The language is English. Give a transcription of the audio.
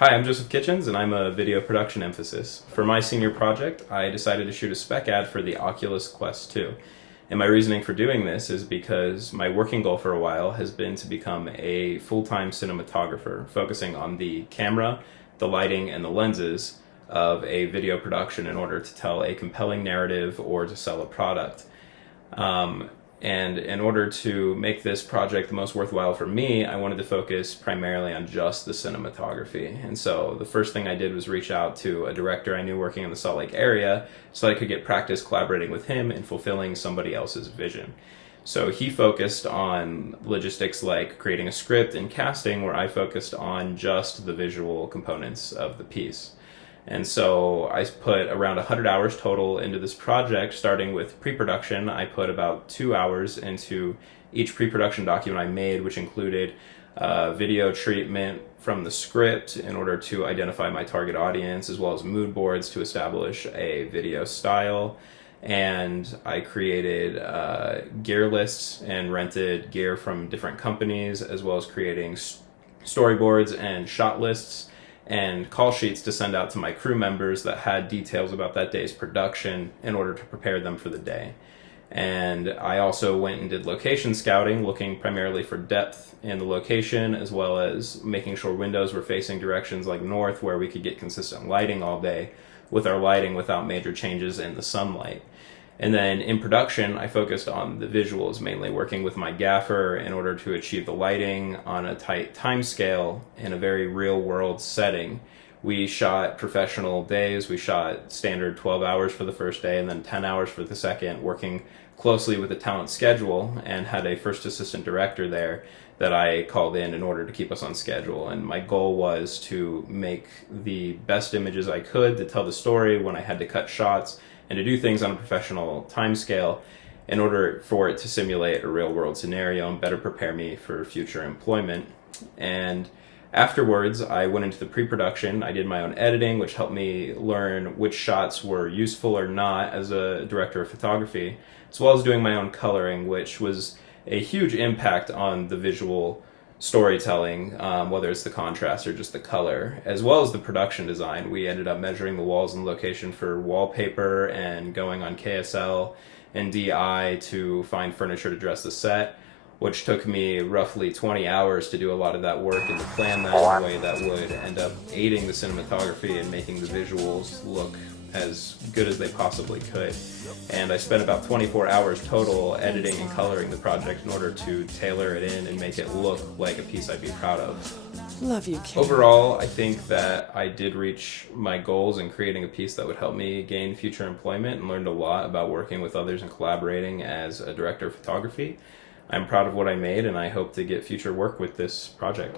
Hi, I'm Joseph Kitchens, and I'm a video production emphasis. For my senior project, I decided to shoot a spec ad for the Oculus Quest 2. And my reasoning for doing this is because my working goal for a while has been to become a full-time cinematographer, focusing on the camera, the lighting, and the lenses of a video production in order to tell a compelling narrative or to sell a product. And in order to make this project the most worthwhile for me, I wanted to focus primarily on just the cinematography. And so the first thing I did was reach out to a director I knew working in the Salt Lake area so I could get practice collaborating with him and fulfilling somebody else's vision. So he focused on logistics like creating a script and casting, where I focused on just the visual components of the piece. And so I put around 100 hours total into this project, starting with pre-production. I put about 2 hours into each pre-production document I made, which included video treatment from the script in order to identify my target audience, as well as mood boards to establish a video style. And I created gear lists and rented gear from different companies, as well as creating storyboards and shot lists and call sheets to send out to my crew members that had details about that day's production in order to prepare them for the day. And I also went and did location scouting, looking primarily for depth in the location, as well as making sure windows were facing directions like north, where we could get consistent lighting all day with our lighting without major changes in the sunlight. And then in production, I focused on the visuals, mainly working with my gaffer in order to achieve the lighting on a tight time scale in a very real world setting. We shot professional days. We shot standard 12 hours for the first day and then 10 hours for the second, working closely with the talent schedule, and had a first assistant director there that I called in order to keep us on schedule. And my goal was to make the best images I could to tell the story when I had to cut shots, and to do things on a professional time scale in order for it to simulate a real world scenario and better prepare me for future employment. And afterwards, I went into the pre-production. I did my own editing, which helped me learn which shots were useful or not as a director of photography, as well as doing my own coloring, which was a huge impact on the visual storytelling, whether it's the contrast or just the color, as well as the production design. We ended up measuring the walls and location for wallpaper and going on KSL and DI to find furniture to dress the set, which took me roughly 20 hours to do a lot of that work and to plan that in a way that would end up aiding the cinematography and making the visuals look as good as they possibly could. And I spent about 24 hours total editing and coloring the project in order to tailor it in and make it look like a piece I'd be proud of. Love you, Kate. Overall, I think that I did reach my goals in creating a piece that would help me gain future employment, and learned a lot about working with others and collaborating as a director of photography. I'm proud of what I made, and I hope to get future work with this project.